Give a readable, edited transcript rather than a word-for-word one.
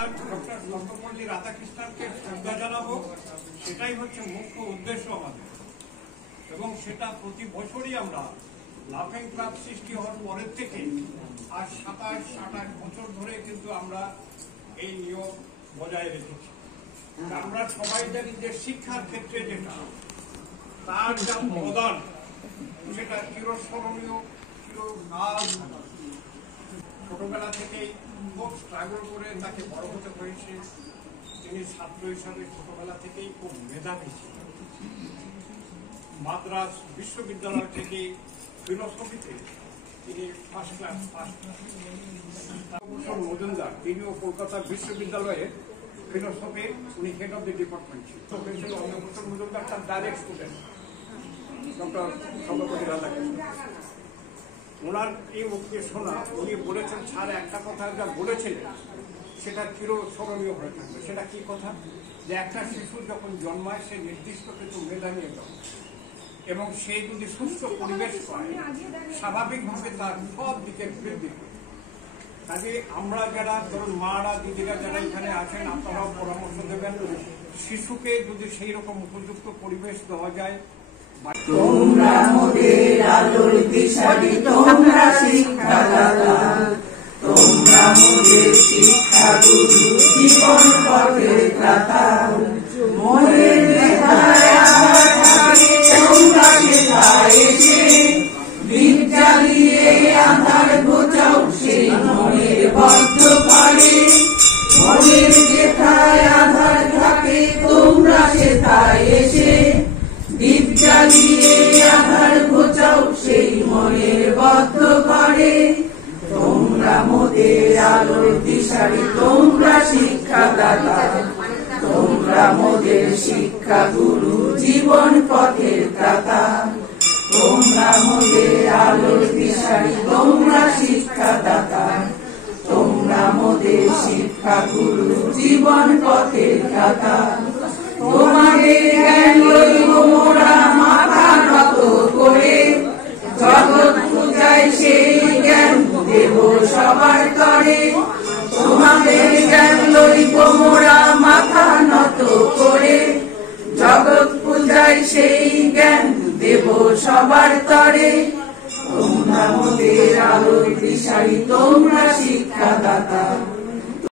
আমরা ডক্টর সর্বপল্লী রাধাকৃষ্ণনকে শ্রদ্ধা জানাবো, সেটাই হচ্ছে মুখ্য উদ্দেশ্য আমাদের। এবং সেটা প্রতি বছরই আমরা লাফিং ক্লাব সৃষ্টি হওয়ার পরের থেকে আর 27-28 বছর ধরে কিন্তু আমরা এই নিয়ম বজায় রেখেছি। আমরা সবাই জানি যে শিক্ষার ক্ষেত্রে যেটা তার যা অবদান সেটা চিরস্মরণীয়, চিরকাল। ছোটবেলা থেকেই খুব স্ট্রাগল করে তাকে বড় হতে হয়েছে। তিনি ছাত্র হিসাবে ছোটবেলা থেকেই খুব মেধাবী ছিলেন। মাদ্রাস বিশ্ববিদ্যালয় থেকে ফিলোসফিতে তিনি ফার্স্ট ক্লাস মজুমদার, তিনিও কলকাতা বিশ্ববিদ্যালয়ে ফিলোসফি উনি হেড অফ দি ডিপার্টমেন্ট ছিল। অন্নভূষণ মজুমদার তার direct student doctor Sarvepalli Radhakrishnan. ওনার এই মুখে শোনা, উনি বলেছেন স্যার একটা কথা যা বলেছিলেন সেটা চিরস্মরণীয় হয়ে থাকবে। সেটা কি কথা? যে একটা শিশু যখন জন্মায় সে নির্দিষ্ট কিছু মেধা নিয়ে জন্মায় এবং সে যদি সুস্থ পরিবেশ পায় স্বাভাবিকভাবে তার সব দিকের বৃদ্ধি করে। কাজে আমরা যারা ধরুন মারা দিদিরা যারা এখানে আছেন, আপনারাও পরামর্শ দেবেন শিশুকে যদি সেই রকম উপযুক্ত পরিবেশ দেওয়া যায়। তোমরা মোদের আলোর দিশারি, তোমরা শিক্ষাদাতা, তোমরা মোদের শিক্ষাগুরু, জীবন পথের ত্রাতা। মনের মেধায় আধার থাকে, তোমরা সেথায় এসে দীপ জ্বালিয়ে আধার ঘোচাও সেই মনের বদ্ধ ঘরে। মনের যেথায় আধার থাকে, তোমরা সেথায় এসে দীপ জ্বালিয়ে আধার ঘোচাও সেই মনের বদ্ধ ঘরে। তোমরা মোদের আলোর দিশারি, তোমরা শিক্ষাদাতা, তোমরা মোদের শিক্ষা গুরু, জীবন পথের ত্রাতা। তোমরা মোদের আলোর দিশারি, তোমরা শিক্ষাদাতা, তোমরা মোদের শিক্ষা গুরু, জীবন পথের ত্রাতা। তোমাদের জ্ঞান লইব মোরা মাথা নত করে, জগৎ পূজায় সেই জ্ঞান দেব সবার তরে। তোমাদের জ্ঞান লইব মোরা মাথা নত করে, জগৎ পূজায় সেই জ্ঞান দেব সবার তরে। তোমরা মোদের আলোর দিশারি, তোমরা শিক্ষাদাতা।